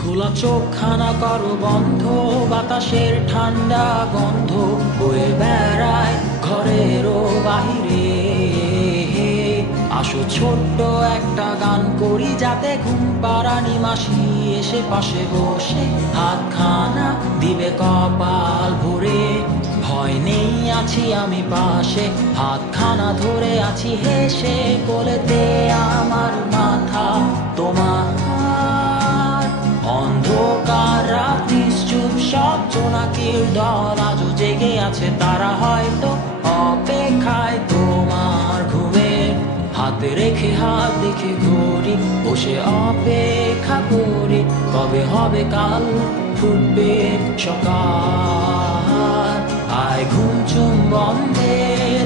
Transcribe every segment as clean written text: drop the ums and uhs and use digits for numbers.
খোলা চোখখানা করো বন্ধ, বাতাসের ঠান্ডা গন্ধ বয়ে বেড়ায় ঘরেরও বাহিরে। আসো ছোট্ট একটা গান করি, যাতে ঘুম পাড়ানি মাসি এসে পাশে বসে হাতখানা দিবে কপাল ভরে। ভয় নেই, আছি আমি পাশে, হাতখানা ধরে আছি হেসে, কোলেতে আমার মাথা তোমার। অন্ধকার রাত্রি চুপ, সব জোনাকির দল আজও জেগে আছে, তারা হয়তো অপেক্ষায় তোমার ঘুমের। হাতে রেখে হাত দেখে ঘড়ি, বসে অপেক্ষা করি, কবে হবে কাল, ফুটবে সকাল। আয় ঘুম চুম বন্ধে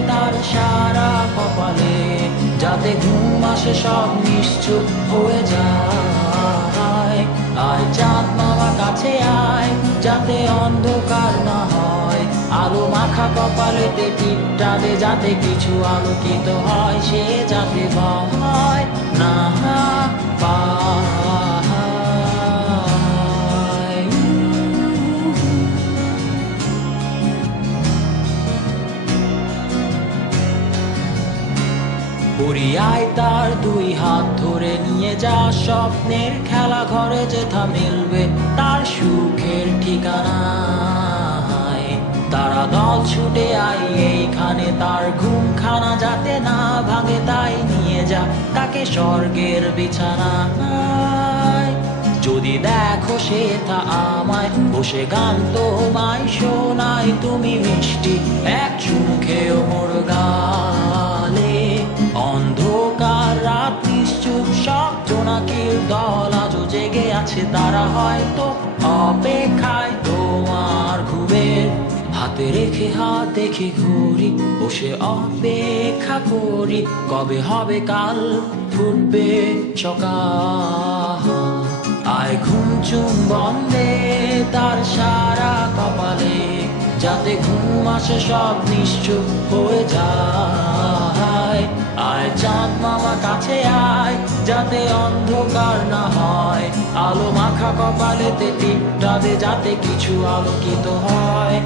তার সারা কপালে, যাতে ঘুম আসে সব নিশ্চুপ হয়ে যায়। আয় চাঁদ মামা কাছে আয়, যাতে অন্ধকার না হয়, আলো মাখা কপালেতে টিপটাবে, যাতে কিছু আলোকিত হয়, সে যাতে ভয় না পায়। পরিয়ায় তার দুই হাত ধরে নিয়ে যা, স্বপ্নের খেলা ঘরে যেথা মিলবে তার সুখের ঠিকানায়। তারা দল ছুটে আই এইখানে, তার ঘুমখানা যাতে না ভাঙে, তাই নিয়ে যা তাকে স্বর্গের বিছানায়। যদি দেখো সে তা আমায় বসে গান তোমায় শোনায়, তুমি মিষ্টি এক চুমু খেয়েও মোর গালে। অন্ধকার রাত্রি চুপ, সব জোনাকির দল আজও জেগে আছে, তারা হয়তো অপেক্ষায় তোমার ঘুমের। হাতে রেখে হাত দেখে ঘুরি, বসে অপেক্ষা করি, কবে হবে কাল, ফুটবে সকাল। আয় ঘুম চুম বন্ধে তার সারা কপালে, যাতে ঘুম আসে সব নিশ্চুপ হয়ে যায়। আয় চাঁদ মামা কাছে আয়, যাতে অন্ধকার না হয়, আলো মাখা কপালেতে টিপটাবে, যাতে কিছু আলোকিত হয়।